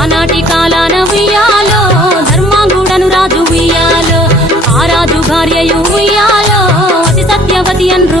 ఆనాటి కాలాన ఉయ్యాలో ధర్మాంగుడను రాజు ఉయ్యాలో ఆ రాజు భార్యయు ఉయ్యాలో అతి సత్యవతి అన్రు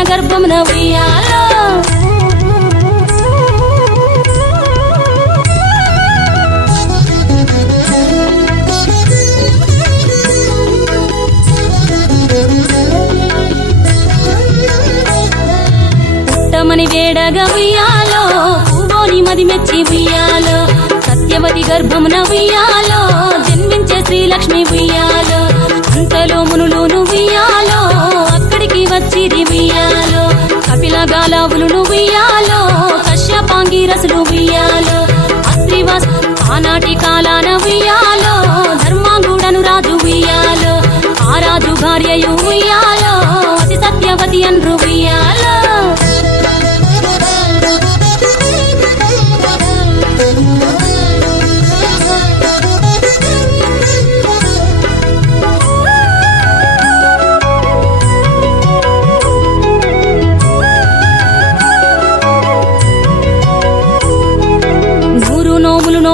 వెలది గర్భమున ఉయ్యాలో. పుట్టమని వేడగా ఉయ్యాలో పూవోని మది మెచ్చి ఉయ్యాలో. సత్యవతి గర్భమున ఉయ్యాలో జన్మించే శ్రీలక్ష్మి ఉయ్యాలో. అంతలో మునులోను తిరిమియాలో వచ్చి ఉయ్యాలో కపిల గాలావులు ఉయ్యాలో కశ్యపాంగి రసులు ఉయ్యాలో అస్త్రివాస్ ఆనాటి కాలాన వియాలో ధర్మాంగుడను రాజు వియాలో ఆ రాజు భార్యయు ఉయ్యాలో.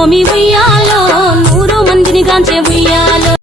స్వామి ఉయ్యాలో నూరు మందిని గాంచే ఉయ్యాలో.